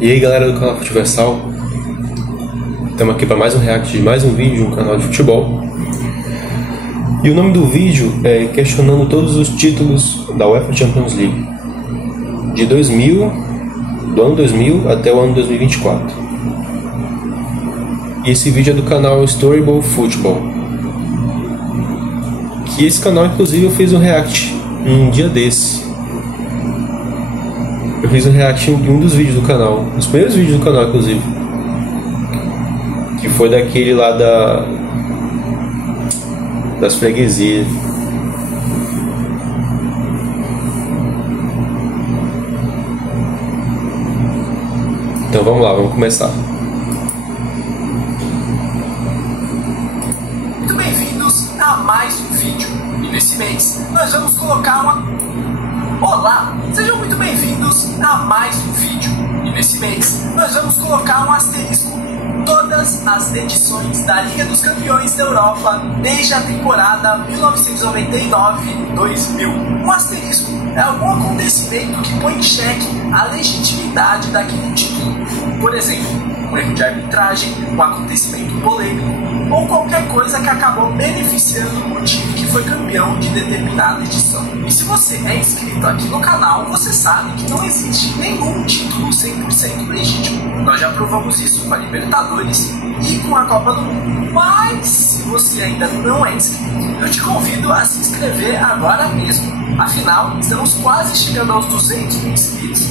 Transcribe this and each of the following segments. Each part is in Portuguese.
E aí galera do canal Futiversal, estamos aqui para mais um react de mais um vídeo de um canal de futebol. E o nome do vídeo é questionando todos os títulos da UEFA Champions League de 2000, do ano 2000 até o ano 2024. E esse vídeo é do canal Storyball Football, que esse canal inclusive eu fiz um react um dia desse. Eu fiz um react em um dos vídeos do canal, os primeiros vídeos do canal inclusive, que foi daquele lá das freguesias. Então vamos lá, vamos começar. Muito bem-vindos a mais um vídeo. E nesse mês nós vamos colocar uma... Olá, sejam muito bem-vindos a mais um vídeo. E nesse mês nós vamos colocar um asterisco em todas as edições da Liga dos Campeões da Europa desde a temporada 1999-2000. Um asterisco é algum acontecimento que põe em xeque a legitimidade daquele título. Por exemplo, um erro de arbitragem, um acontecimento polêmico ou qualquer coisa que acabou beneficiando o time que foi campeão de determinada edição. E se você é inscrito aqui no canal, você sabe que não existe nenhum título 100% legítimo. Nós já provamos isso com a Libertadores e com a Copa do Mundo. Mas se você ainda não é inscrito, eu te convido a se inscrever agora mesmo. Afinal, estamos quase chegando aos 200 mil inscritos.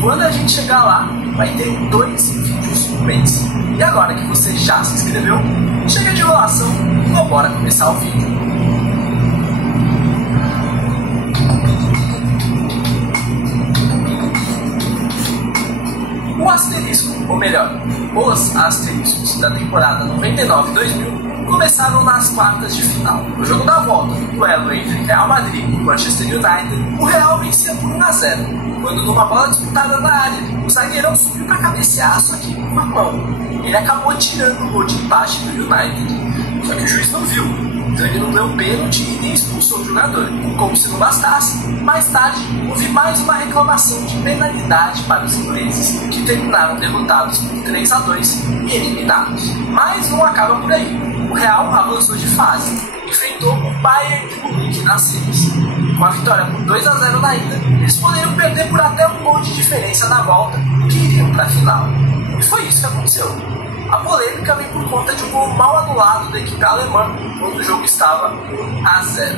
Quando a gente chegar lá, vai ter 2 vídeos por mês. E agora que você já se inscreveu, chega de enrolação e bora começar o vídeo. O asterisco, ou melhor, os asteriscos da temporada 99-2000 começaram nas quartas de final. No jogo da volta, no duelo entre Real Madrid e Manchester United, o Real vencia por 1-0, quando numa bola disputada na área, o zagueirão subiu para cabecear, só que com a mão. Ele acabou tirando o gol de empate do United, só que o juiz não viu, então ele não deu pênalti e nem expulsou o jogador. Como se não bastasse, mais tarde houve mais uma reclamação de penalidade para os ingleses, que terminaram derrotados por 3-2 e eliminados. Mas não acaba por aí. O Real avançou de fase, enfrentou o Bayern de Munique nas semis. Com a vitória por 2-0 na ida, eles poderiam perder por até um gol de diferença na volta, que iriam para a final. E foi isso que aconteceu. A polêmica vem por conta de um gol mal anulado da equipe alemã, quando o jogo estava 1-0.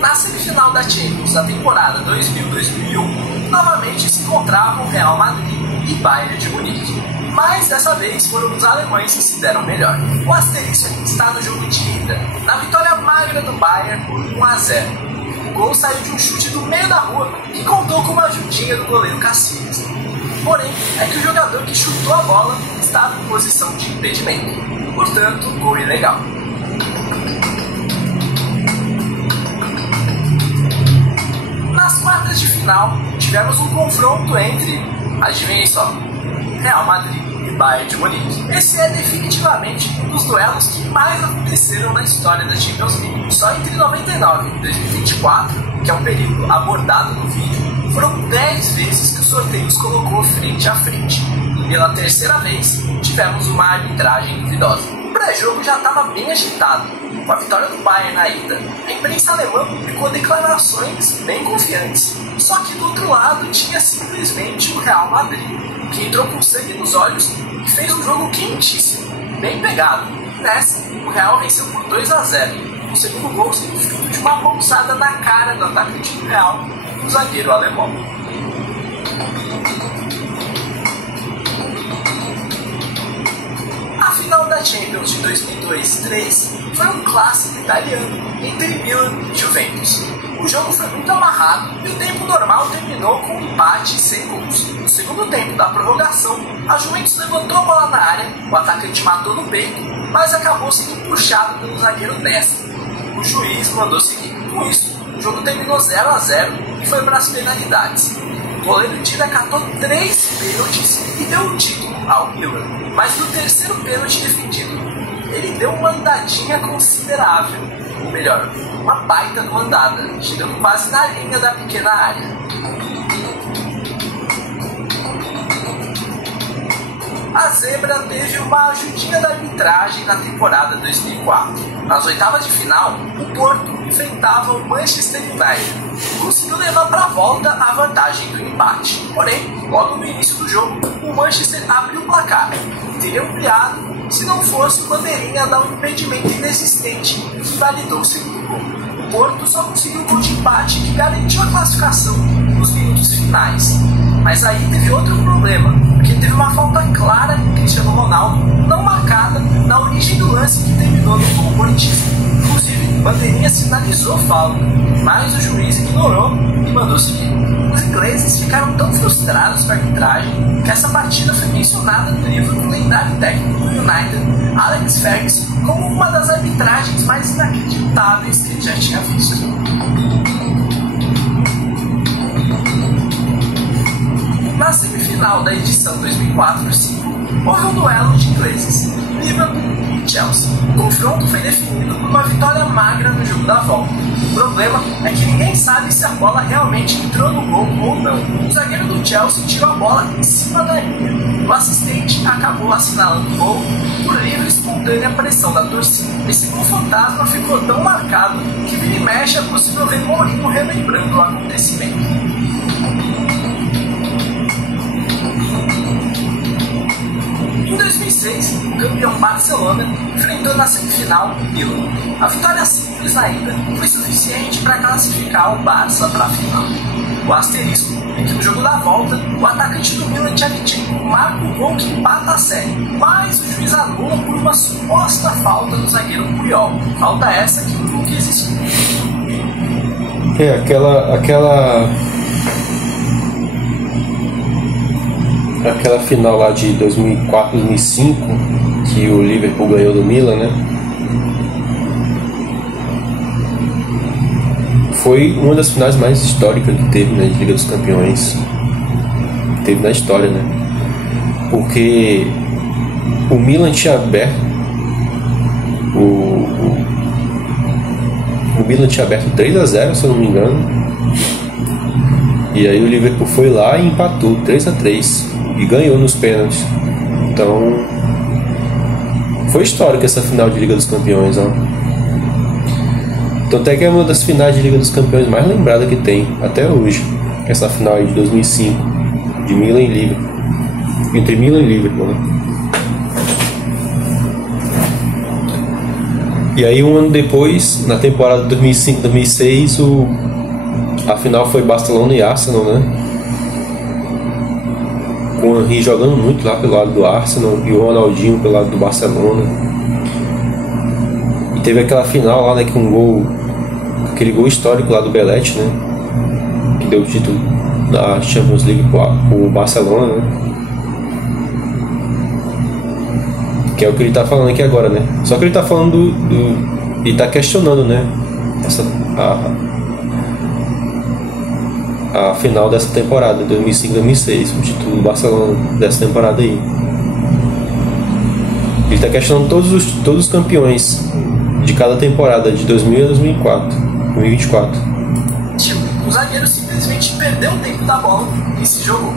Na semifinal da Champions da temporada 2000-2001, novamente se encontravam Real Madrid e Bayern de Munique. Mas dessa vez foram os alemães que se deram melhor. O asterisco está no jogo de ida, na vitória magra do Bayern por 1-0. O gol saiu de um chute do meio da rua, que contou com uma ajudinha do goleiro Casillas. Porém, é que o jogador que chutou a bola estava em posição de impedimento. Portanto, gol ilegal. Nas quartas de final, tivemos um confronto entre, adivinhem só, Real Madrid e Bayern de Munique. Esse é definitivamente um dos duelos que mais aconteceram na história da Champions League. Só entre 99 e 2024, que é o período abordado no vídeo, foram 10 vezes que o sorteio os colocou frente a frente. E pela terceira vez, tivemos uma arbitragem duvidosa. O pré-jogo já estava bem agitado. Com a vitória do Bayern na ida, a imprensa alemã publicou declarações bem confiantes. Só que do outro lado tinha simplesmente o Real Madrid, que entrou com sangue nos olhos e fez um jogo quentíssimo, bem pegado. Nessa, o Real venceu por 2-0, o segundo gol sendo fruto de uma bolsada na cara do atacante do Real, o zagueiro alemão. A final da Champions de 2002-03 foi um clássico italiano entre Milan e Juventus. O jogo foi muito amarrado e o tempo normal terminou com um empate sem gols. No segundo tempo da prorrogação, a Juventus levantou a bola na área, o atacante matou no peito, mas acabou sendo puxado pelo zagueiro destro. O juiz mandou seguir. Com isso, o jogo terminou 0-0 e foi para as penalidades. O goleiro Dida catou 3 pênaltis e deu o título ao Milan, mas no terceiro pênalti defendido. Ele deu uma andadinha considerável, ou melhor, uma baita de uma andada, chegando quase na linha da pequena área. A zebra teve uma ajudinha da arbitragem na temporada 2004. Nas oitavas de final, o Porto enfrentava o Manchester United e conseguiu levar para a volta a vantagem do empate. Porém, logo no início do jogo, o Manchester abriu o placar e teria ampliado se não fosse o bandeirinha dar um impedimento inexistente que validou o segundo gol. O Porto só conseguiu um gol de empate que garantiu a classificação nos minutos finais. Mas aí teve outro problema, porque teve uma falta clara em Cristiano Ronaldo, não marcada, na origem do lance que terminou no gol corinthians. Inclusive, bandeirinha sinalizou falta, mas o juiz ignorou e mandou seguir. Os ingleses ficaram tão frustrados com a arbitragem que essa partida foi mencionada no livro do lendário técnico do United, Alex Ferguson, como uma das arbitragens mais inacreditáveis que ele já tinha visto. Na semifinal da edição 2004-05, houve um duelo de ingleses, Liverpool e Chelsea. O confronto foi definido por uma vitória magra no jogo da volta. O problema é que ninguém sabe se a bola realmente entrou no gol ou não. O zagueiro do Chelsea tirou a bola em cima da linha. O assistente acabou assinalando o gol por livre e espontânea pressão da torcida. Esse gol fantasma ficou tão marcado que vira e mexe é possível ver Mourinho relembrando o acontecimento. Em 2006, o campeão Barcelona enfrentou na semifinal o Milan. A vitória simples ainda foi suficiente para classificar o Barça para a final. O asterisco é que no jogo da volta, o atacante do Milan, Tchevchenko, marca o gol que empata a série, mas o juiz anula por uma suposta falta do zagueiro Puyol. Falta essa que nunca existiu. Aquela final lá de 2004, 2005, que o Liverpool ganhou do Milan, né? Foi uma das finais mais históricas que teve na Liga dos Campeões. Teve na história, né? Porque o Milan tinha aberto o Milan tinha aberto 3-0, se eu não me engano. E aí o Liverpool foi lá e empatou 3-3 e ganhou nos pênaltis. Então foi histórica essa final de Liga dos Campeões, ó. Então até que é uma das finais de Liga dos Campeões mais lembrada que tem até hoje. Essa final aí de 2005 de Milan e Liverpool, entre Milan e Liverpool, né? E aí um ano depois, na temporada 2005-2006, a final foi Barcelona e Arsenal, né? Com o Henry jogando muito lá pelo lado do Arsenal e o Ronaldinho pelo lado do Barcelona. E teve aquela final lá, né, com aquele gol histórico lá do Belletti, né? Que deu o título da Champions League pro Barcelona, né? Que é o que ele tá falando aqui agora, né? Só que ele tá falando ele tá questionando, né? A final dessa temporada, 2005-2006, o título do Barcelona dessa temporada aí. Ele está questionando todos os campeões de cada temporada, de 2000 a 2024. O zagueiro simplesmente perdeu o tempo da bola e se jogou.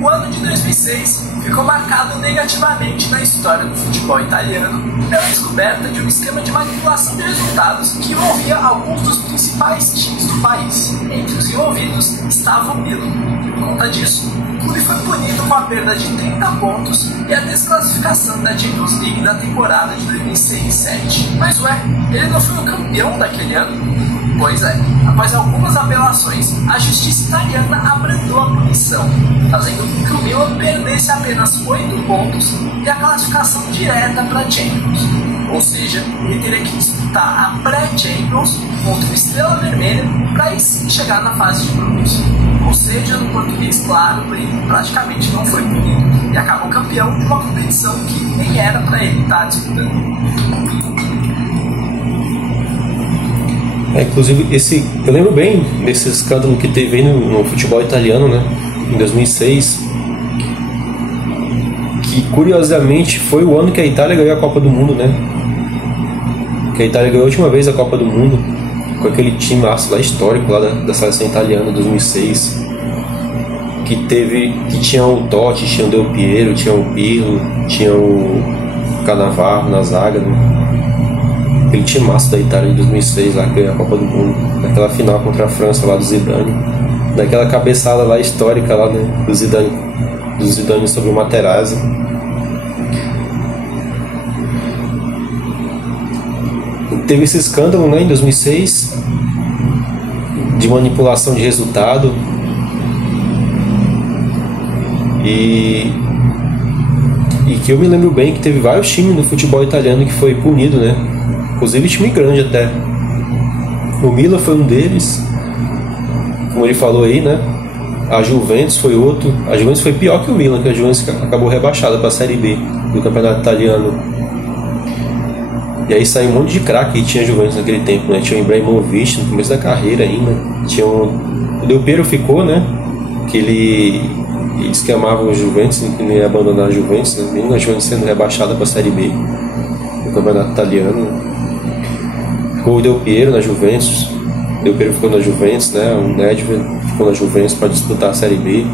O ano de 2006 ficou marcado negativamente na história do futebol italiano pela descoberta de um esquema de manipulação de resultados que envolvia alguns dos principais times do país. Entre os envolvidos estava o Milan. Por conta disso, o clube foi punido com a perda de 30 pontos e a desclassificação da Champions League da temporada de 2006-07. Mas ele não foi o campeão daquele ano? Pois é, após algumas apelações, a justiça italiana abrandou a punição, fazendo com que o Milan perdesse apenas 8 pontos e a classificação direta para a Champions. Ou seja, ele teria que disputar a pré-Champions contra o Estrela Vermelha para aí sim chegar na fase de grupos. Ou seja, no português claro, ele praticamente não foi punido e acabou campeão de uma competição que nem era para ele estar disputando. Inclusive, eu lembro bem desse escândalo que teve aí no futebol italiano, né, em 2006, que curiosamente foi o ano que a Itália ganhou a Copa do Mundo, né? Que a Itália ganhou a última vez a Copa do Mundo com aquele time lá histórico lá da seleção italiana, 2006, que tinha o Totti, tinha o Del Piero, tinha o Pirlo, tinha o Cannavaro na zaga, né? Aquele timaço da Itália de 2006 lá que ganhou a Copa do Mundo, naquela final contra a França lá do Zidane, naquela cabeçada lá histórica lá, né, do Zidane sobre o Materazzi. Teve esse escândalo, né, em 2006 de manipulação de resultado e que eu me lembro bem que teve vários times do futebol italiano que foi punido, né? Inclusive time grande até. O Milan foi um deles, como ele falou aí, né? A Juventus foi outro. A Juventus foi pior que o Milan, que a Juventus acabou rebaixada para a Série B do campeonato italiano. E aí saiu um monte de craque que tinha a Juventus naquele tempo, né? Tinha o Ibrahimovic no começo da carreira ainda. Tinha o Del Piero ficou, né? Que ele disse que amava o Juventus, que não ia abandonar a Juventus, né? Mesmo a Juventus sendo rebaixada para a Série B do campeonato italiano. Ficou o Del Piero na Juventus. O Del Piero ficou na Juventus, né? O Nedved ficou na Juventus para disputar a Série B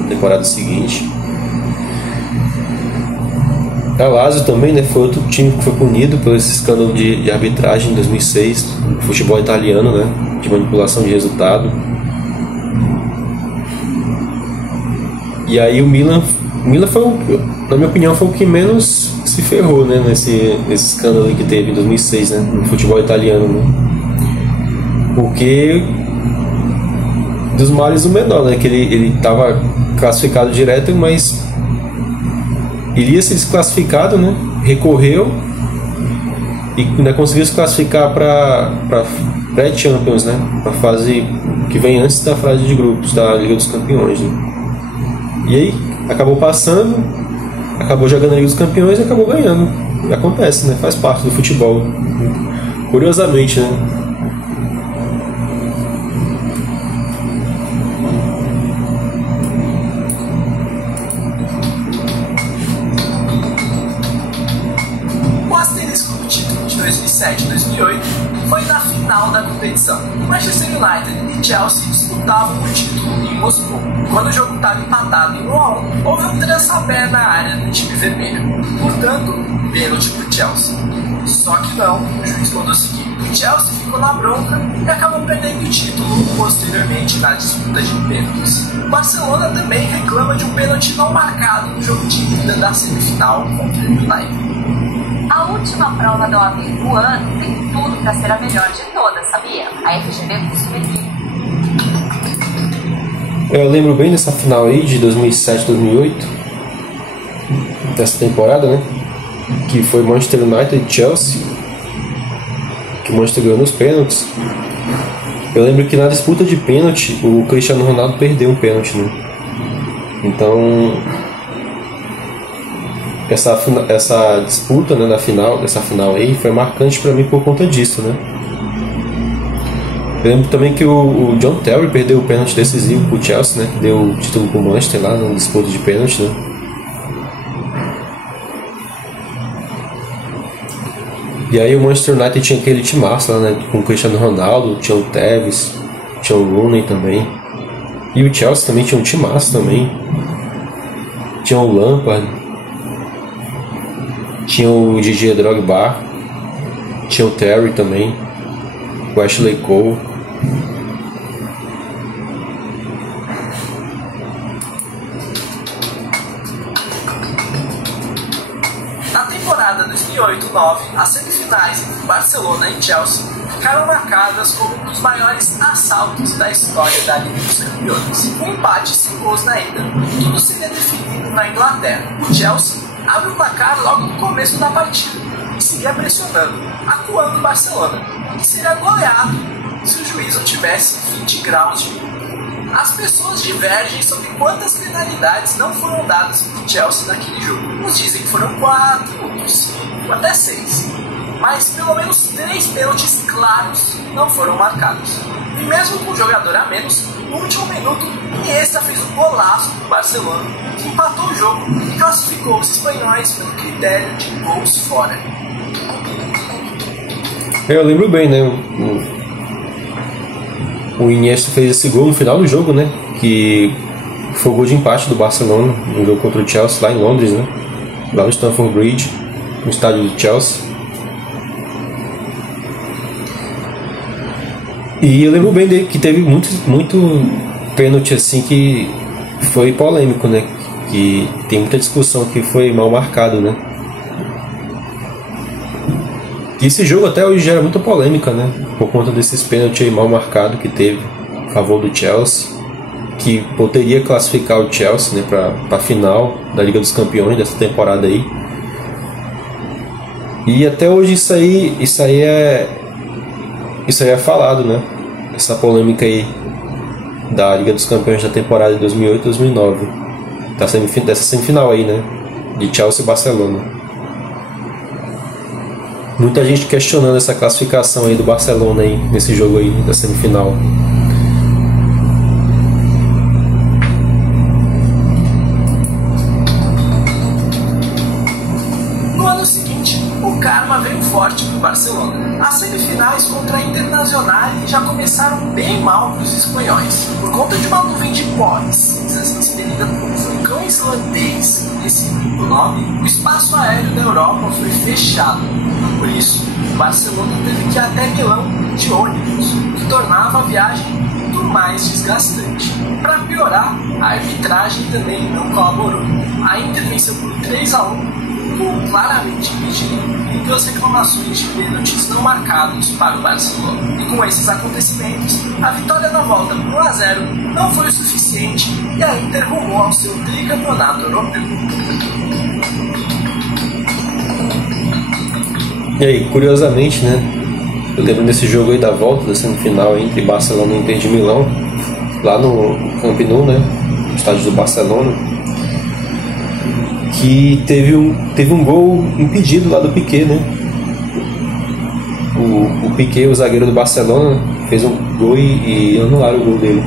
na temporada seguinte. A Lazio também, né? Foi outro time que foi punido por esse escândalo de arbitragem em 2006 no futebol italiano, né? De manipulação de resultado. E aí o Milan foi, na minha opinião, foi o que menos se ferrou, né, nesse escândalo que teve em 2006, né, no futebol italiano, né? Porque dos males o menor, né, que ele estava classificado direto, mas iria ser desclassificado, né, recorreu e ainda conseguiu se classificar para pré-Champions, né, para a fase que vem antes da fase de grupos da Liga dos Campeões, né? E aí acabou passando, acabou jogando a Liga dos Campeões e acabou ganhando. Acontece, né? Faz parte do futebol. Curiosamente, né? O asterisco do título de 2007 e 2008 foi na final da competição. Manchester United e Chelsea disputavam o título em Moscou. Quando o jogo estava empatado em 1-1, houve um trançapé na área do time vermelho. Portanto, pênalti pro Chelsea. Só que não, o juiz mandou seguir. O Chelsea ficou na bronca e acabou perdendo o título posteriormente na disputa de pênaltis. O Barcelona também reclama de um pênalti não marcado no jogo de ida da semifinal contra o United. A última prova da OAB do ano tem tudo para ser a melhor de todas, sabia? A FGV do Souvenir. Eu lembro bem dessa final aí de 2007-2008, dessa temporada, né? Que foi Manchester United e Chelsea, que o Manchester ganhou nos pênaltis. Eu lembro que na disputa de pênalti o Cristiano Ronaldo perdeu um pênalti, né? Então essa disputa, né, dessa final aí foi marcante pra mim por conta disso, né? Eu lembro também que o John Terry perdeu o pênalti decisivo pro Chelsea, né? Que deu o título pro Manchester lá na disputa de pênalti, né? E aí o Manchester United tinha aquele timaço lá, né? Com o Cristiano Ronaldo, tinha o Tevez, tinha o Rooney também. E o Chelsea também tinha um timaço também. Tinha o Lampard, tinha o Didier Drogba, tinha o Terry também, o Ashley Cole. Na temporada 2008-9, as semifinais entre Barcelona e Chelsea ficaram marcadas como um dos maiores assaltos da história da Liga dos Campeões. Um empate sem gols na ida. Tudo seria definido na Inglaterra. O Chelsea abre o placar logo no começo da partida e seguia pressionando, acuando o Barcelona, que seria goleado se o juiz não tivesse 20 graus de mira. As pessoas divergem sobre quantas penalidades não foram dadas para o Chelsea naquele jogo. Uns dizem que foram 4, outros 5, até 6. mas pelo menos 3 pênaltis claros não foram marcados. E mesmo com o jogador a menos, no último minuto, Iniesta fez um golaço para o Barcelona, que empatou o jogo e classificou os espanhóis pelo critério de gols fora. Eu lembro bem, né? O Iniesta fez esse gol no final do jogo, né? Que foi o gol de empate do Barcelona no jogo contra o Chelsea lá em Londres, né? Lá no Stamford Bridge, no estádio do Chelsea. E eu lembro bem que teve muito pênalti assim que foi polêmico, né? Que tem muita discussão que foi mal marcado, né? E esse jogo até hoje gera muita polêmica, né? Por conta desses pênaltis aí mal marcados que teve a favor do Chelsea, que poderia classificar o Chelsea, né, para a final da Liga dos Campeões dessa temporada aí. E até hoje isso aí é falado, né? Essa polêmica aí da Liga dos Campeões da temporada de 2008-2009, dessa semifinal aí, né? De Chelsea e Barcelona. Muita gente questionando essa classificação aí do Barcelona aí, nesse jogo aí da semifinal. No ano seguinte, o karma veio forte para o Barcelona. As semifinais contra a Internacional já começaram bem mal para os espanhóis. Por conta de uma nuvem de pó e cinzas expelida por um vulcão islandês, esse o nome, o espaço aéreo da Europa foi fechado. Por isso, o Barcelona teve que ir até Milão de ônibus, o que tornava a viagem muito mais desgastante. Para piorar, a arbitragem também não colaborou. A Inter venceu por 3-1, com claramente impedido, e 2 reclamações de pênaltis não marcados para o Barcelona. E com esses acontecimentos, a vitória na volta por 1-0 não foi o suficiente e a Inter rumou ao seu tricampeonato europeu. E aí, curiosamente, né? Eu lembro desse jogo aí da volta da semifinal entre Barcelona e Inter de Milão, lá no Camp Nou, né? No estádio do Barcelona, que teve um gol impedido lá do Piqué, né? O Piqué, o zagueiro do Barcelona, fez um gol e anularam o gol dele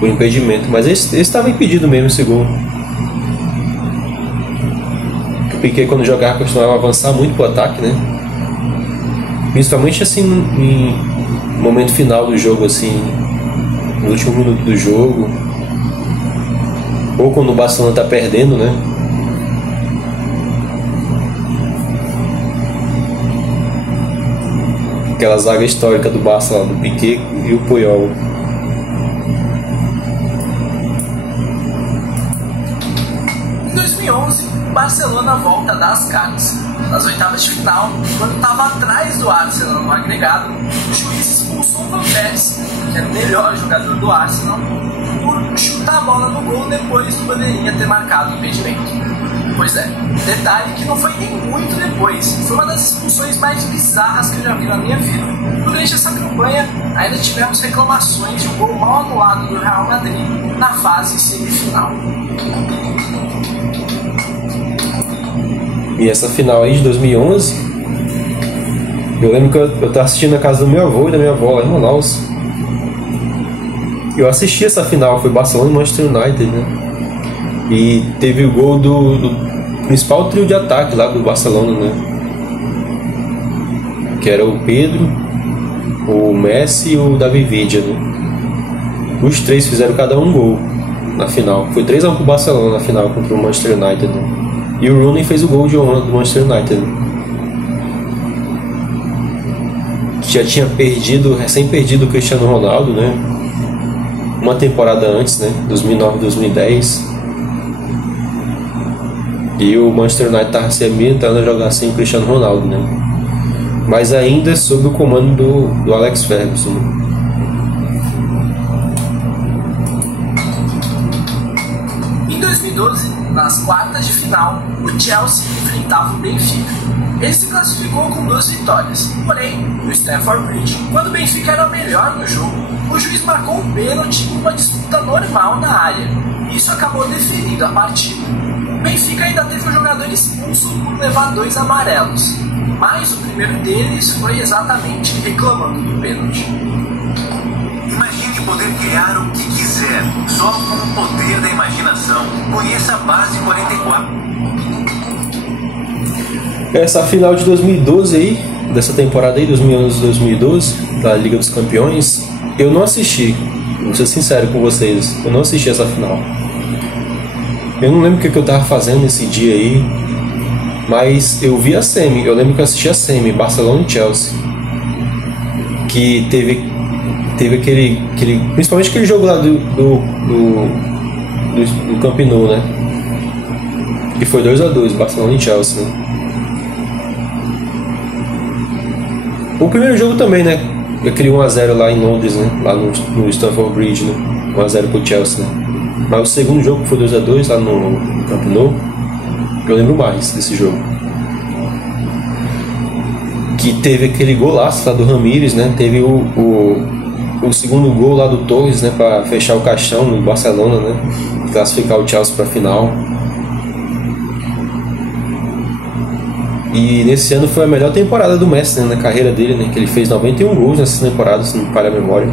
por impedimento, mas esse estava impedido mesmo, esse gol. O Piqué, quando jogava, costumava avançar muito pro ataque, né? Principalmente assim no momento final do jogo, assim, no último minuto do jogo, ou quando o Barcelona tá perdendo, né? Aquela zaga histórica do Barça lá, do Piqué e o Puyol. Em 2011, Barcelona volta a dar as caras. Nas oitavas de final, quando estava atrás do Arsenal no agregado, o juiz expulsou o Van Persie, que era o melhor jogador do Arsenal, por chutar a bola no gol depois do bandeirinha ter marcado o impedimento. Pois é, detalhe que não foi nem muito depois, foi uma das expulsões mais bizarras que eu já vi na minha vida. Durante essa campanha, ainda tivemos reclamações de um gol mal anulado do Real Madrid na fase semifinal. E essa final aí de 2011, eu lembro que eu estava assistindo na casa do meu avô e da minha avó lá em Manaus. Eu assisti essa final, foi Barcelona e Manchester United, né? E teve o gol do principal trio de ataque lá do Barcelona, né? Que era o Pedro, o Messi e o David Villa, né? Os três fizeram cada um gol na final. Foi 3-1 pro Barcelona na final contra o Manchester United, né? E o Rooney fez o gol de honra do Manchester United, né? Que já tinha recém-perdido o Cristiano Ronaldo, né? Uma temporada antes, né? 2009-2010. E o Manchester United estava se ambientando a jogar sem o Cristiano Ronaldo, né? Mas ainda sob o comando do Alex Ferguson, né? Em 2012, nas quartas de final, o Chelsea enfrentava o Benfica. Ele se classificou com 2 vitórias, porém, no Stamford Bridge, quando o Benfica era melhor no jogo, o juiz marcou um pênalti em uma disputa normal na área. Isso acabou definindo a partida. O Benfica ainda teve um jogador expulso por levar 2 amarelos. mas o primeiro deles foi exatamente reclamando do pênalti. Imagine poder criar o que quiser, só com o poder da imaginação. Conheça a Base 44. Essa final de 2012 aí, dessa temporada aí, 2011-2012, da Liga dos Campeões, eu não assisti, vou ser sincero com vocês, eu não assisti essa final. Eu não lembro o que eu tava fazendo nesse dia aí, mas eu vi a semi, eu lembro que eu assisti a semi, Barcelona e Chelsea, que teve aquele, principalmente aquele jogo lá do Camp Nou, né? Que foi 2-2, Barcelona e Chelsea, né? O primeiro jogo também, né? Aquele 1-0 lá em Londres, né? Lá no Stamford Bridge, né? 1-0 pro Chelsea, né? Mas o segundo jogo foi 2-2 lá no Camp Nou. Eu lembro mais desse jogo. Que teve aquele golaço lá do Ramires, né? Teve o segundo gol lá do Torres, né, para fechar o caixão no Barcelona, né, classificar o Chelsea para a final. E nesse ano foi a melhor temporada do Messi, né, na carreira dele, né, que ele fez 91 gols nessa temporada, se não me falha a memória.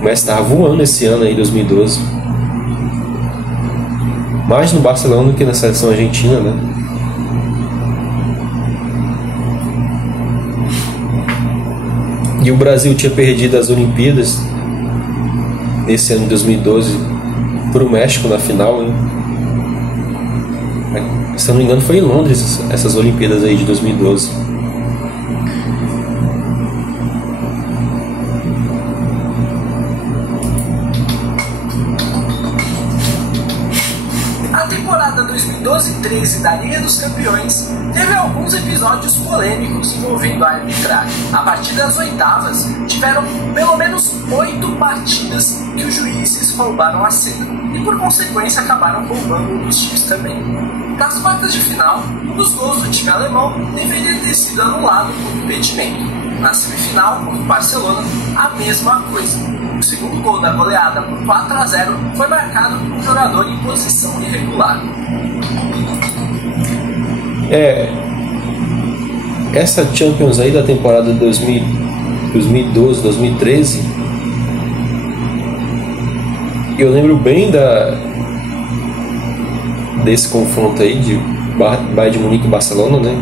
O Messi estava voando esse ano aí, 2012. Mais no Barcelona do que na seleção argentina, né. E o Brasil tinha perdido as Olimpíadas nesse ano de 2012 para o México na final, né? Se eu não me engano foi em Londres essas Olimpíadas aí de 2012. A temporada 2012-13 da Liga dos Campeões teve alguns episódios polêmicos envolvendo a arbitragem. A partir das oitavas, tiveram pelo menos 8 partidas que os juízes roubaram a cena e, por consequência, acabaram roubando um dos times também. Nas quartas de final, um dos gols do time alemão deveria ter sido anulado por impedimento. Na semifinal, contra o Barcelona, a mesma coisa. O segundo gol da goleada por 4-0 foi marcado por um jogador em posição irregular. Essa Champions aí da temporada 2012-2013, eu lembro bem desse confronto aí de Bayern de Munique e Barcelona, né?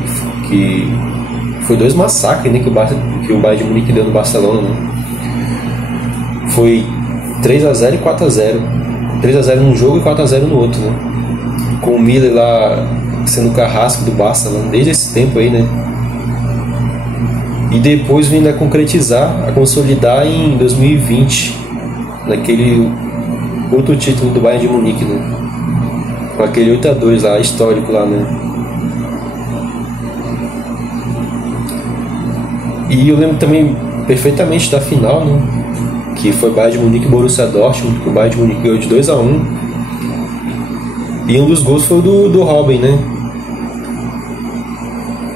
Que foi 2 massacres, né, que o Bayern de Munique deu no Barcelona, né? Foi 3-0 e 4-0. 3-0 num jogo e 4-0 no outro, né? Com o Miller lá sendo o carrasco do Barça, né? Desde esse tempo aí, né? E depois vindo a concretizar, a consolidar em 2020, naquele outro título do Bayern de Munique, né? Com aquele 8-2 lá, histórico lá, né? E eu lembro também perfeitamente da final, né? Que foi Bayern de Munique e Borussia Dortmund, que o Bayern de Munique ganhou de 2-1. E um dos gols foi do Robben, né?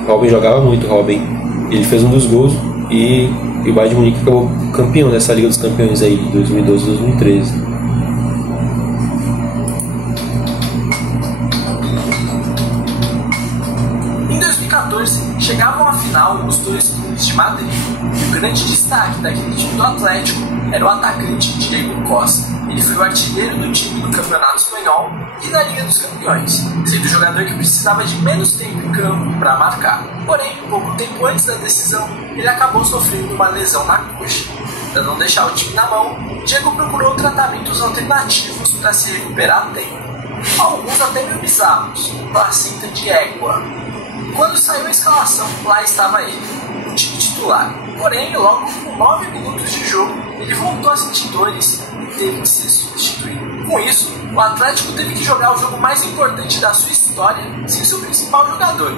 O Robben jogava muito, Robben. Ele fez um dos gols e o Bayern de Munique acabou campeão dessa Liga dos Campeões aí, de 2012-2013. Em 2014, chegavam à final os dois clubes de Madrid. E o grande destaque daquele time do Atlético era o atacante Diego Costa. Ele foi o artilheiro do time do Campeonato Espanhol e da Liga dos Campeões, sendo o jogador que precisava de menos tempo em campo para marcar. Porém, pouco tempo antes da decisão, ele acabou sofrendo uma lesão na coxa. Para não deixar o time na mão, Diego procurou tratamentos alternativos para se recuperar a tempo. Alguns até meio bizarros, placenta de égua. Quando saiu a escalação, lá estava ele, o time titular. Porém, logo com 9 minutos de jogo, ele voltou a sentir dores e teve que ser substituído. Com isso, o Atlético teve que jogar o jogo mais importante da sua história sem seu principal jogador.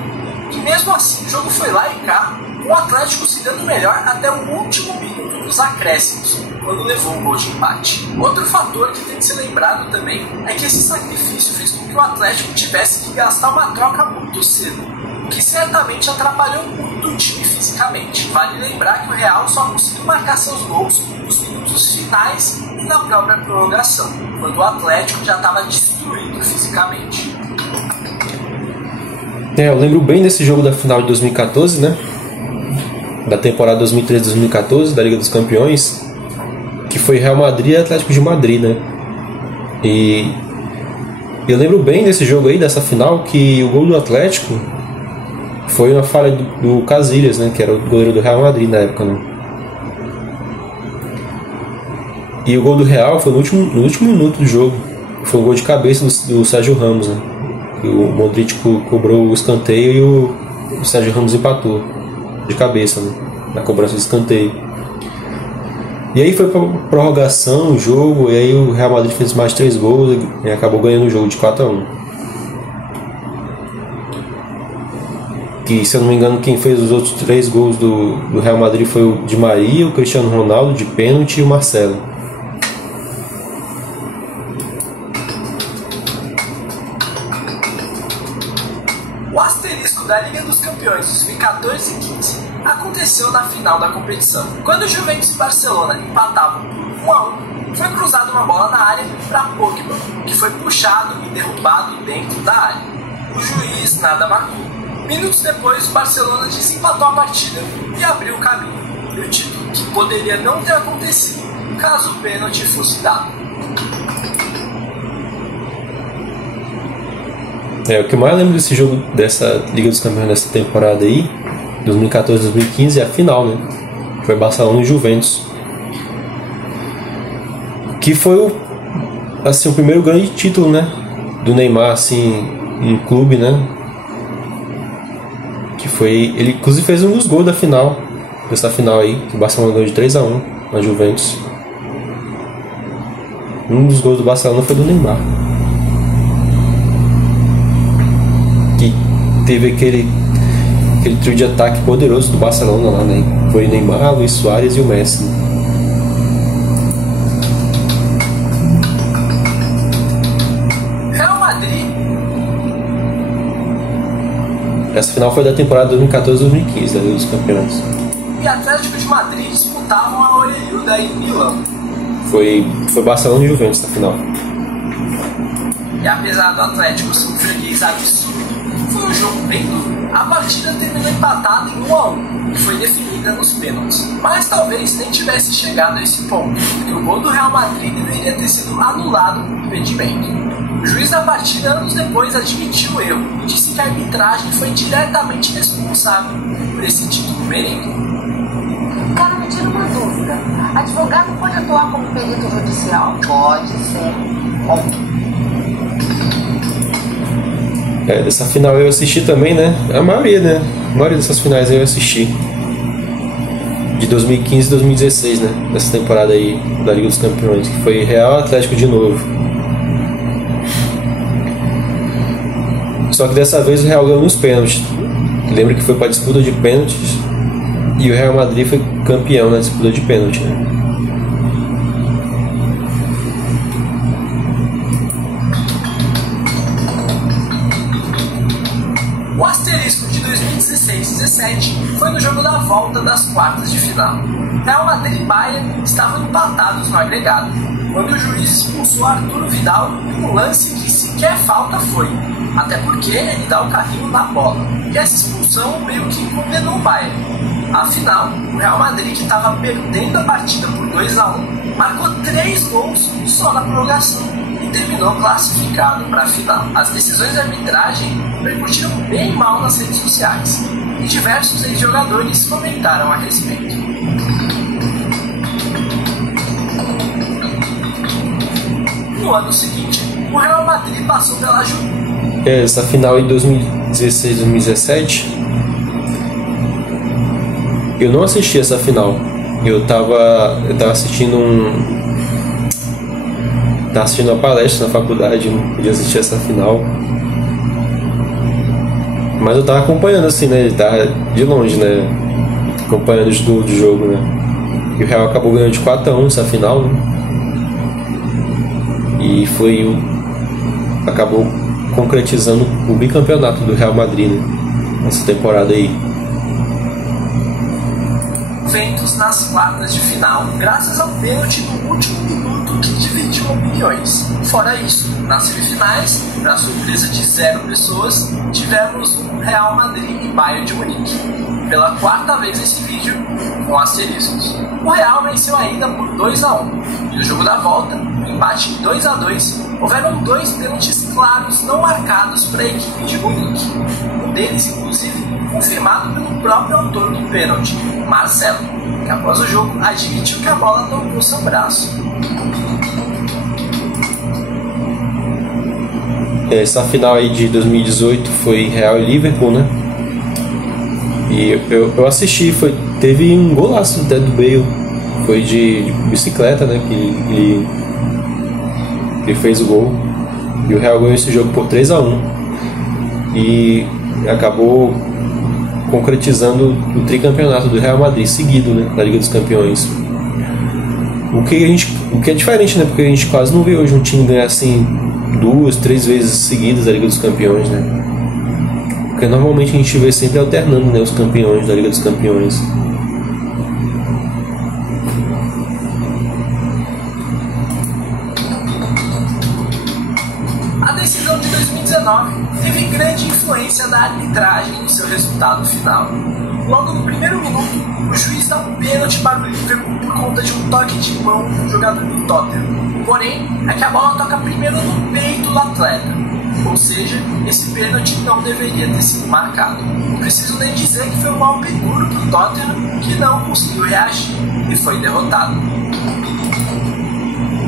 E mesmo assim, o jogo foi lá e cá, com o Atlético se dando melhor até o último minuto dos acréscimos, quando levou um gol de empate. Outro fator que tem que ser lembrado também é que esse sacrifício fez com que o Atlético tivesse que gastar uma troca muito cedo, o que certamente atrapalhou muito o time fisicamente. Vale lembrar que o Real só conseguiu marcar seus gols nos minutos finais e na própria prorrogação, quando o Atlético já estava destruído fisicamente. Eu lembro bem desse jogo da final de 2014, né? Da temporada 2013-2014 da Liga dos Campeões, que foi Real Madrid e Atlético de Madrid, né? E eu lembro bem desse jogo aí, dessa final, que o gol do Atlético foi uma falha do Casillas, né? Que era o goleiro do Real Madrid na época, né? E o gol do Real foi no último minuto do jogo. Foi um gol de cabeça do Sérgio Ramos, né? E o Modric cobrou o escanteio e o Sérgio Ramos empatou de cabeça, né? Na cobrança de escanteio. E aí foi pra prorrogação o jogo, e aí o Real Madrid fez mais 3 gols e acabou ganhando o jogo de 4-1. Que, se eu não me engano, quem fez os outros 3 gols do Real Madrid foi o Di Maria, o Cristiano Ronaldo de pênalti e o Marcelo. O asterisco da Liga dos Campeões 2014 e 15 aconteceu na final da competição. Quando o Juventus e Barcelona empatavam por 1-1, foi cruzada uma bola na área para Pogba, que foi puxado e derrubado dentro da área. O juiz nada marcou. Minutos depois, o Barcelona desempatou a partida e abriu o caminho para o título, que poderia não ter acontecido caso o pênalti fosse dado. O que eu mais lembro desse jogo, dessa Liga dos Campeões dessa temporada aí, 2014-2015, é a final, né? Foi Barcelona e Juventus. Que foi o primeiro grande título, né? Do Neymar, assim, em clube, né? Que foi... Ele, inclusive, fez um dos gols da final. Dessa final aí, que o Barcelona ganhou de 3-1 na Juventus. Um dos gols do Barcelona foi do Neymar. Que teve aquele trio de ataque poderoso do Barcelona lá, né? Foi Neymar, Luis Suárez e o Messi. Real Madrid. Essa final foi da temporada 2014-2015 da Liga dos Campeões. E Atlético de Madrid disputavam a orelhuda em Milão. Foi Barcelona e Juventus na final. E apesar do Atlético ser um freguês absurdo, foi um jogo bem duro. A partida terminou empatada em 1-1 e foi definida nos pênaltis. Mas talvez nem tivesse chegado a esse ponto, porque o gol do Real Madrid deveria ter sido anulado por impedimento. O juiz da partida, anos depois, admitiu o erro e disse que a arbitragem foi diretamente responsável por esse título perdido. Cara, me tira uma dúvida. Advogado pode atuar como perito judicial? Pode ser. Bom. Dessa final eu assisti também, né? A maioria dessas finais eu assisti. De 2015 e 2016, né? Dessa temporada aí da Liga dos Campeões, que foi Real Atlético de novo. Só que dessa vez o Real ganhou nos pênaltis. Lembra que foi para disputa de pênaltis e o Real Madrid foi campeão na disputa de pênalti, né? O asterisco de 2016-17 foi no jogo da volta das quartas de final. Real Madrid e Bayern estavam empatados no agregado, quando o juiz expulsou Arturo Vidal em um lance que sequer falta foi, até porque ele dá o carrinho na bola, e essa expulsão meio que condenou o Bayern. Afinal, o Real Madrid, que estava perdendo a partida por 2-1, marcou 3 gols só na prorrogação e terminou classificado para a final. As decisões de arbitragem repercutiram bem mal nas redes sociais e diversos ex-jogadores comentaram a respeito. No ano seguinte, o Real Madrid passou pela Juventus. Essa final de 2016-2017 eu não assisti essa final. Eu tava assistindo uma palestra na faculdade, não podia assistir essa final. Mas eu tava acompanhando assim, né? Tava de longe, né? Acompanhando o jogo, né? E o Real acabou ganhando de 4-1 essa final, né? E acabou concretizando o bicampeonato do Real Madrid, né? Nessa temporada aí. Juventus nas quartas de final, graças ao pênalti no último minuto que dividiu a opinião campeões. Fora isso, nas semifinais, para surpresa de 0 pessoas, tivemos o Real Madrid e Bayern de Munique. Pela 4ª vez nesse vídeo, com asteriscos. O Real venceu ainda por 2-1, e no jogo da volta, empate em 2-2, houveram 2 pênaltis claros não marcados para a equipe de Munique. Um deles, inclusive, confirmado pelo próprio autor do pênalti, Marcelo, que após o jogo admitiu que a bola tocou seu braço. Essa final aí de 2018 foi Real e Liverpool, né? E eu assisti, teve um golaço até do Bale, foi de bicicleta, né? Que ele fez o gol. E o Real ganhou esse jogo por 3-1 e acabou concretizando o tricampeonato do Real Madrid seguido, né, na Liga dos Campeões. O que é diferente, né, porque a gente quase não vê hoje um time ganhar assim 2, 3 vezes seguidas a Liga dos Campeões, né? Porque normalmente a gente vê sempre alternando, né, os campeões da Liga dos Campeões. A decisão de 2019 teve grande influência da arbitragem no seu resultado final. Logo no primeiro minuto, o juiz dá um pênalti para o Liverpool por conta de um toque de mão do jogador do Tottenham. Porém, é que a bola toca primeiro no peito do atleta. Ou seja, esse pênalti não deveria ter sido marcado. Não preciso nem dizer que foi um golpe duro para o Tottenham, que não conseguiu reagir e foi derrotado.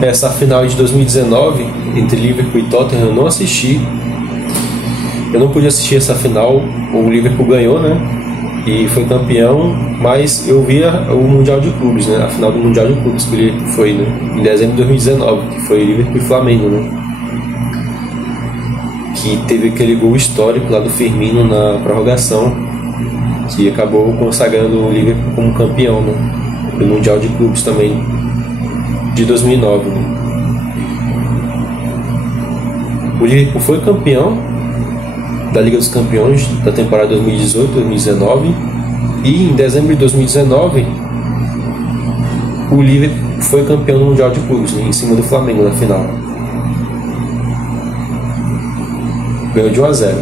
Essa final de 2019 entre Liverpool e Tottenham eu não assisti. Eu não pude assistir essa final. O Liverpool ganhou, né? E foi campeão, mas eu via o Mundial de Clubes, né? A final do Mundial de Clubes que ele foi, né? Em dezembro de 2019, que foi Liverpool e Flamengo, né? Que teve aquele gol histórico lá do Firmino na prorrogação, que acabou consagrando o Liverpool como campeão, né? Do Mundial de Clubes também de 2009, né? O Liverpool foi campeão da Liga dos Campeões da temporada 2018-2019 e em dezembro de 2019 o Liverpool foi campeão do Mundial de Clubes, né, em cima do Flamengo na final. Ganhou de 1-0.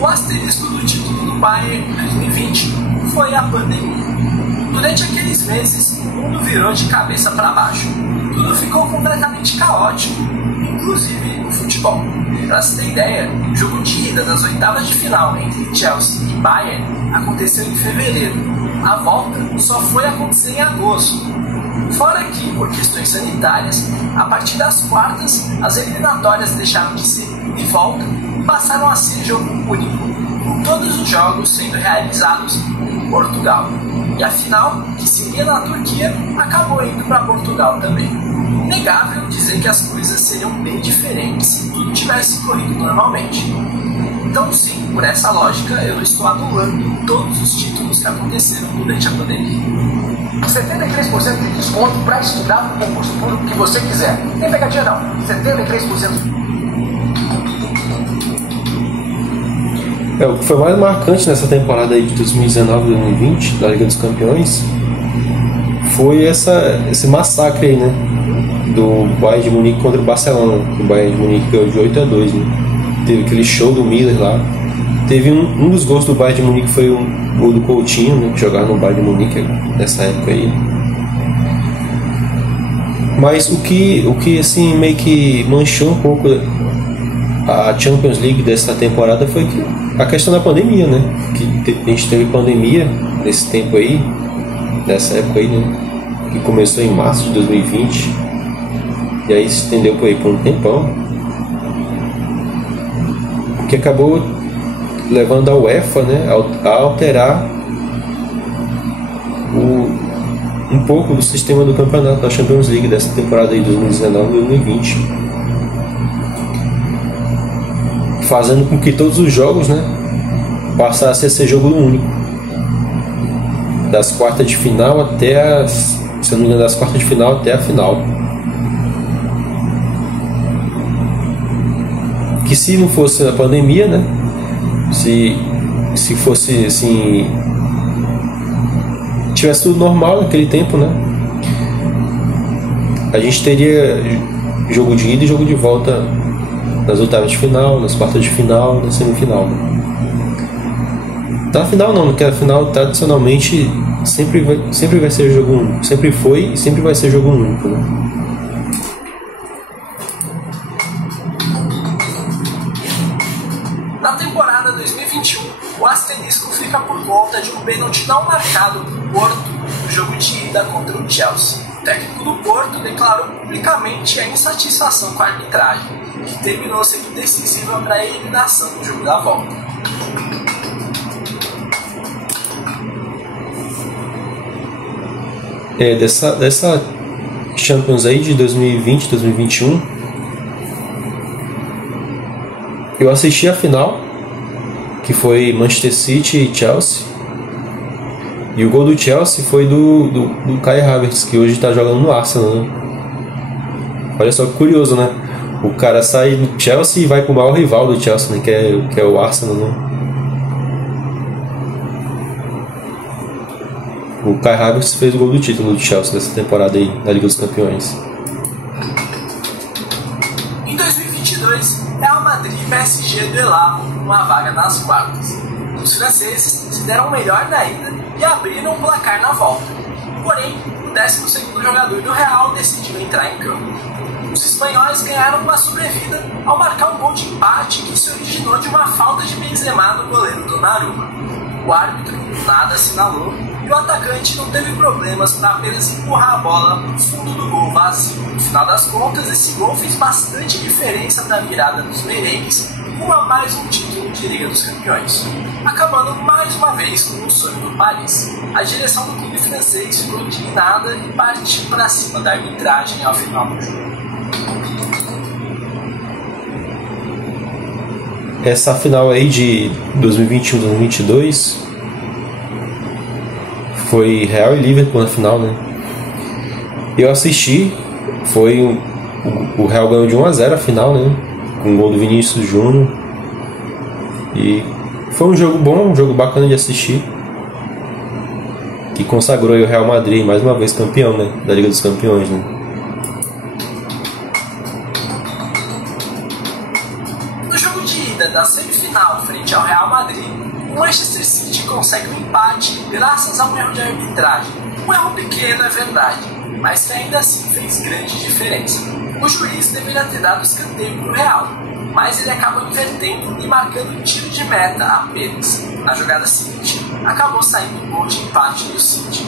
O asterisco do título do Bayern em 2020 foi a pandemia. Durante aqueles meses, o mundo virou de cabeça para baixo. Tudo ficou completamente caótico, inclusive o futebol. Para se ter ideia, o jogo de ida das 8ª de final entre Chelsea e Bayern aconteceu em fevereiro. A volta só foi acontecer em agosto. Fora que, por questões sanitárias, a partir das quartas, as eliminatórias deixaram de ser ida e volta e passaram a ser jogo único, com todos os jogos sendo realizados em Portugal. E a final, que seria na Turquia, acabou indo para Portugal também. Inegável dizer que as coisas seriam bem diferentes se tudo tivesse corrido normalmente. Então sim, por essa lógica, eu estou anulando todos os títulos que aconteceram durante a pandemia. 73% de desconto para estudar no concurso público que você quiser. Tem pegadinha não, 73%. O que foi mais marcante nessa temporada aí de 2019-2020 da Liga dos Campeões foi esse massacre aí, né, do Bayern de Munique contra o Barcelona. O Bayern de Munique ganhou de 8-2, né? Teve aquele show do Miller lá. Teve um dos gols do Bayern de Munique foi o gol do Coutinho, né, que jogava no Bayern de Munique nessa época aí. Mas o que assim meio que manchou um pouco a Champions League dessa temporada foi a questão da pandemia, né? Que a gente teve pandemia nesse tempo aí, nessa época aí, né? Que começou em março de 2020 e aí se estendeu por um tempão, que acabou levando a UEFA, né, a alterar um pouco do sistema do campeonato da Champions League dessa temporada aí 2019-2020. Fazendo com que todos os jogos, né, passassem a ser jogo único. Das quartas de final até se eu não me engano, das quartas de final até a final. Que se não fosse a pandemia, né, se fosse assim, tivesse tudo normal naquele tempo, né, a gente teria jogo de ida e jogo de volta nas oitavas de final, nas quartas de final, na semifinal. Na final não, porque a final tradicionalmente sempre vai ser jogo único, sempre foi e sempre vai ser jogo único, né? Na temporada 2021, o asterisco fica por conta de um pênalti não marcado por Porto no jogo de ida contra o Chelsea. O técnico do Porto declarou publicamente a insatisfação com a arbitragem, que terminou sendo decisiva para a eliminação do jogo da volta. Dessa Champions aí de 2020, 2021, eu assisti a final, que foi Manchester City e Chelsea, e o gol do Chelsea foi do Kai Havertz, que hoje está jogando no Arsenal, né? Olha só que curioso, né? O cara sai do Chelsea e vai pro maior rival do Chelsea, né? Que é o Arsenal, né? O Kai Havertz fez o gol do título do Chelsea dessa temporada aí, da Liga dos Campeões. Em 2022, Real Madrid e PSG duelavam uma vaga nas quartas. Os franceses se deram o melhor na ida e abriram o placar na volta. Porém, o 12º jogador do Real decidiu entrar em campo. Os espanhóis ganharam uma sobrevida ao marcar um gol de empate que se originou de uma falta de Benzema no goleiro Donnarumma. O árbitro nada assinalou e o atacante não teve problemas para apenas empurrar a bola para o fundo do gol vazio. No final das contas, esse gol fez bastante diferença para a virada dos merengues rumo a mais um título de Liga dos Campeões, acabando mais uma vez com o sonho do Paris. A direção do clube francês ficou indignada e partiu para cima da arbitragem ao final do jogo. Essa final aí de 2021-2022 foi Real e Liverpool na final, né? Eu assisti, foi o Real ganhou de 1-0 a final, né? Com o gol do Vinícius Júnior. E foi um jogo bom, um jogo bacana de assistir, que consagrou o Real Madrid mais uma vez campeão, né? Da Liga dos Campeões, né? Da semifinal frente ao Real Madrid, o Manchester City consegue um empate graças a um erro de arbitragem. Um erro pequeno, é verdade, mas que ainda assim fez grande diferença. O juiz deveria ter dado escanteio para o Real, mas ele acabou invertendo e marcando um tiro de meta apenas. Na jogada seguinte, acabou saindo um gol de empate do City.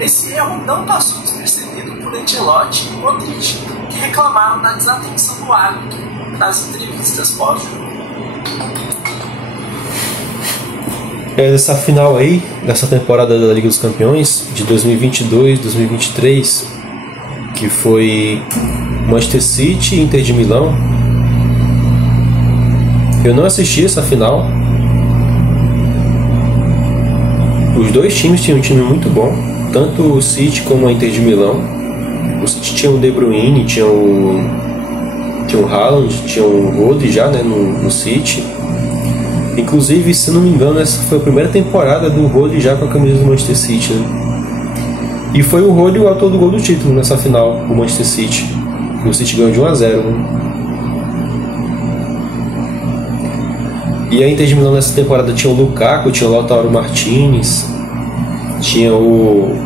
Esse erro não passou despercebido por Ancelotti e Modric, que reclamaram da desatenção do árbitro nas entrevistas pós-jogo. Essa final aí, dessa temporada da Liga dos Campeões de 2022-2023, que foi Manchester City e Inter de Milão, eu não assisti essa final. Os dois times tinham um time muito bom, tanto o City como o Inter de Milão. O City tinha o De Bruyne, tinha o Haaland, tinha o Rodri já, né, no City. Inclusive, se não me engano, essa foi a primeira temporada do Rodri já com a camisa do Manchester City, né? E foi o Rodri o autor do gol do título nessa final, o Manchester City. O City ganhou de 1-0, né? E a Inter de Milão nessa temporada tinha o Lukaku, tinha o Lautaro Martinez, tinha o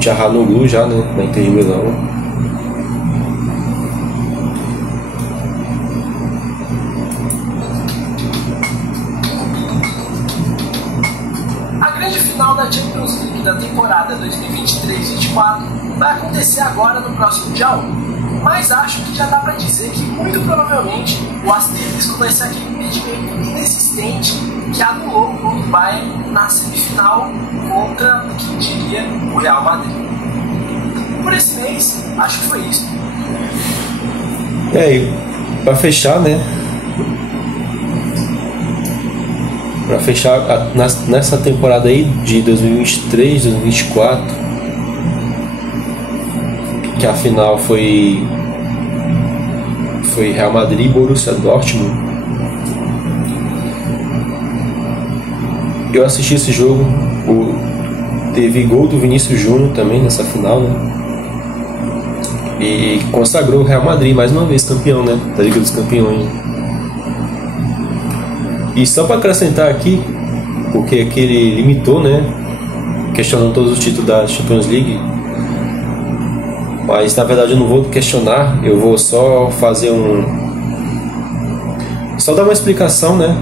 Çalhanoğlu já, né, na Inter de Milão. A grande final da Champions League da temporada 2023-24 vai acontecer agora no próximo dia 1. Mas acho que já dá pra dizer que muito provavelmente o asterisco vai ser aquele impedimento inexistente que anulou o gol do Bayern na semifinal contra, quem diria, o Real Madrid. Por esse mês, acho que foi isso. E pra fechar, né? Pra fechar nessa temporada aí de 2023, 2024, que a final foi foi Real Madrid e Borussia Dortmund. Eu assisti esse jogo, teve gol do Vinícius Júnior também nessa final, né? E consagrou o Real Madrid mais uma vez campeão, né, da Liga dos Campeões. E só para acrescentar aqui, porque aqui ele limitou, né, questionando todos os títulos da Champions League, mas na verdade eu não vou questionar, eu vou só fazer só dar uma explicação, né,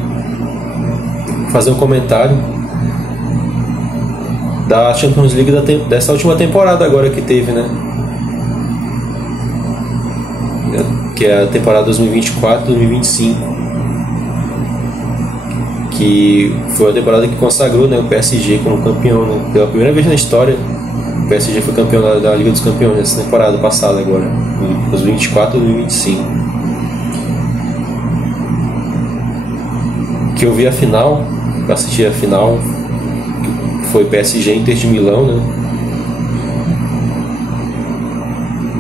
fazer um comentário da Champions League dessa última temporada agora que teve, né, que é a temporada 2024-2025, que foi a temporada que consagrou, né, o PSG como campeão, né? Pela primeira vez na história o PSG foi campeão da Liga dos Campeões nessa temporada passada agora, 2024-2025, que eu vi a final, eu assisti a final, foi PSG e Inter de Milão, né?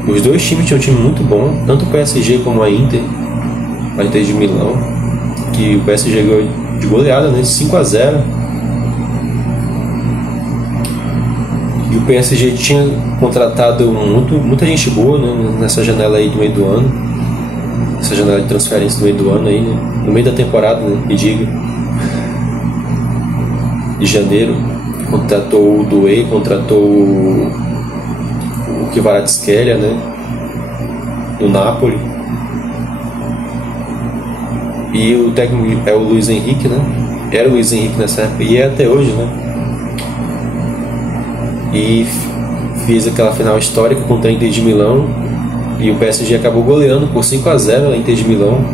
Os dois times tinham um time muito bom, tanto o PSG como a Inter de Milão, que o PSG ganhou de goleada, né, 5-0. E o PSG tinha contratado muita gente boa, né, nessa janela aí do meio do ano, essa janela de transferência do meio do ano aí, né, no meio da temporada, né, me diga, de janeiro. Contratou o Doué, contratou o Kvaratskhelia, né, do Napoli, e o técnico é o Luiz Henrique, né, era o Luiz Henrique nessa época e é até hoje, né, e fez aquela final histórica contra a Inter de Milão, e o PSG acabou goleando por 5-0 a Inter de Milão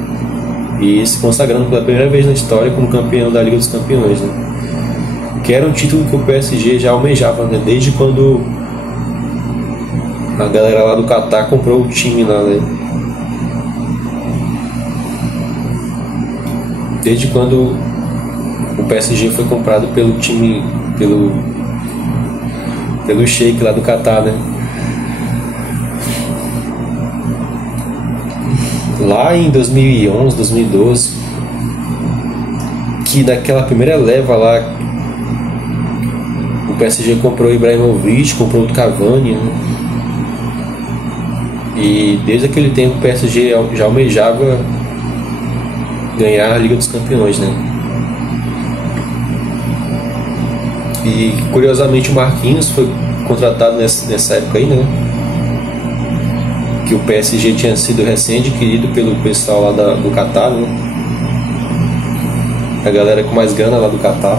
e se consagrando pela primeira vez na história como campeão da Liga dos Campeões, né, que era um título que o PSG já almejava, né, desde quando a galera lá do Catar comprou o time lá, né? Desde quando o PSG foi comprado pelo time, pelo Sheik lá do Catar, né? Lá em 2011, 2012, que naquela primeira leva lá, o PSG comprou o Ibrahimovic, comprou o Cavani, né? E desde aquele tempo o PSG já almejava ganhar a Liga dos Campeões, né? E curiosamente o Marquinhos foi contratado nessa época aí, né? Que o PSG tinha sido recém-adquirido pelo pessoal lá do Catar, né? A galera com mais grana lá do Catar.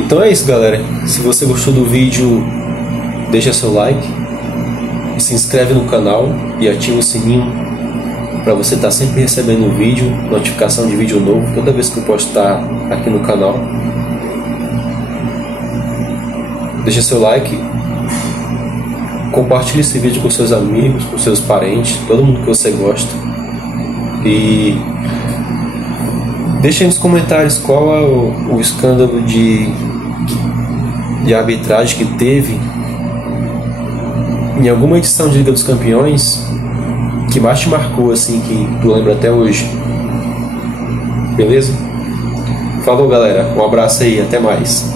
Então é isso, galera. Se você gostou do vídeo, deixa seu like, se inscreve no canal e ativa o sininho para você estar sempre recebendo um vídeo, notificação de vídeo novo toda vez que eu postar aqui no canal. Deixa seu like, compartilhe esse vídeo com seus amigos, com seus parentes, todo mundo que você gosta, e deixa aí nos comentários qual é o escândalo de arbitragem que teve em alguma edição de Liga dos Campeões que mais te marcou, assim, que tu lembra até hoje. Beleza? Falou, galera, um abraço aí, até mais.